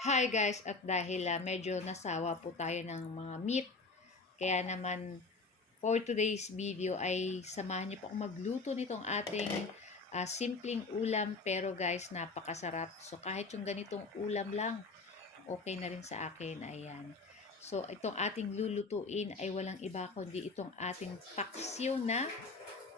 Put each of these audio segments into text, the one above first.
Hi guys, at dahil medyo nasawa po tayo ng mga meat, kaya naman for today's video ay samahan niyo po akong magluto nitong ating simpleng ulam pero guys napakasarap. So kahit yung ganitong ulam lang, okay na rin sa akin. Ayan. So itong ating lulutuin ay walang iba kundi itong ating paksiw na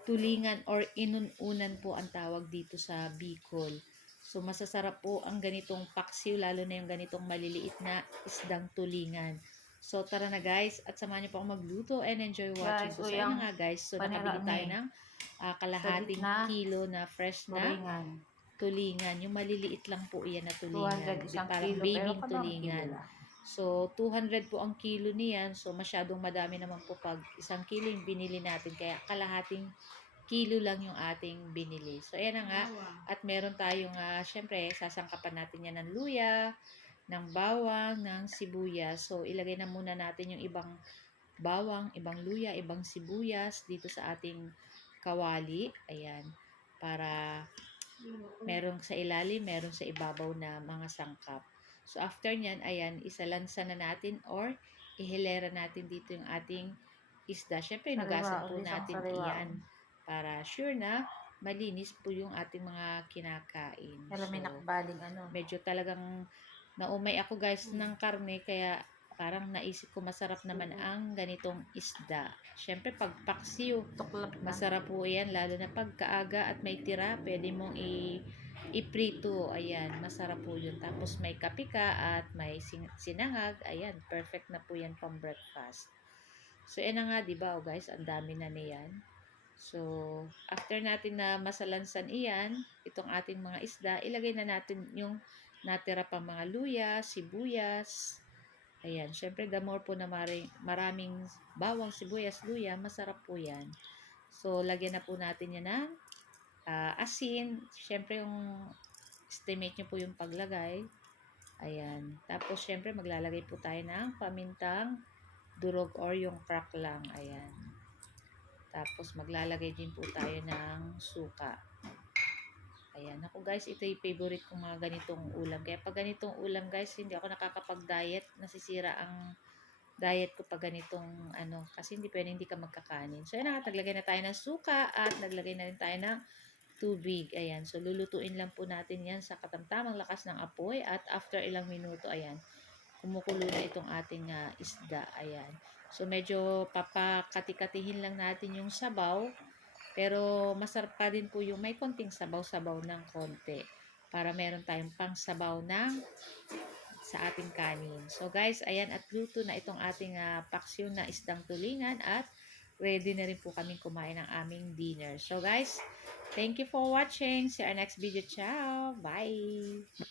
tulingan or inununan po ang tawag dito sa Bicol. So, masasarap po ang ganitong paksiw, lalo na yung ganitong maliliit na isdang tulingan. So, tara na guys, at samahan niyo po ako magluto and enjoy watching. Guys, So, ayun na nga guys, so panira nakabili tayo ni ng sa kalahating gitna kilo na fresh na turingan. tulingan. Yung maliliit lang po iyan na tulingan. 200 isang Parang kilo pero babying kadang kilo tulingan. lang. So, 200 po ang kilo niyan. So, masyadong madami naman po pag isang kilo yung binili natin. Kaya kalahating kilo lang yung ating binili. So, ayan na nga. At meron tayong, syempre, sasangkapan natin yan ng luya, ng bawang, ng sibuyas. So, ilagay na muna natin yung ibang bawang, ibang luya, ibang sibuyas dito sa ating kawali. Ayan. Para meron sa ilalim, meron sa ibabaw na mga sangkap. So, after nyan, ayan, isalansa na natin or ihilera natin dito yung ating isda. Siyempre, inugasan Sariwa, po isang natin sariwa. iyan para sure na malinis po yung ating mga kinakain. Alam So, mo nakbaling ano. medyo talagang naumay ako guys ng karne kaya parang naisip ko masarap naman ang ganitong isda. Siyempre pag paksiw, Tuklap na. masarap po yan lalo na pag kaaga at may tira, pwede mong iprito. Ayan, masarap po yun. Tapos may kape ka at may sinangag. Ayan, perfect na po yan pang breakfast. So, yan na nga, diba, oh guys, ang dami na niyan. So, after natin na masalansan iyan, itong ating mga isda, ilagay na natin yung natira pang mga luya, sibuyas. Ayan, syempre the more po na maraming bawang, sibuyas, luya, masarap po yan. So, lagyan na po natin yan ng asin. Syempre yung estimate nyo po yung paglagay. Ayan. Tapos, syempre maglalagay po tayo ng pamintang durog or yung crack lang. Ayan. Tapos, maglalagay din po tayo ng suka. Ayan. Ako guys, ito yung favorite kong mga ganitong ulam. Kaya pag ganitong ulam guys, hindi ako nakakapag-diet. Nasisira ang diet ko pag ganitong ano. Kasi hindi pwede hindi ka magkakanin. So, ayan na. Naglagay na tayo ng suka at naglagay na rin tayo ng tubig. Ayan. So, lulutuin lang po natin yan sa katamtamang lakas ng apoy. At after ilang minuto, ayan, kumukulo na itong ating isda. Ayan. So, medyo papakati-katihin lang natin yung sabaw. Pero, masarap pa din po yung may konting sabaw-sabaw ng konti. Para meron tayong pang sabaw ng sa ating kanin. So, guys, ayan at luto na itong ating paksiw na isdang tulingan at ready na rin po kaming kumain ng aming dinner. So, guys, thank you for watching. See you our next video. Ciao! Bye!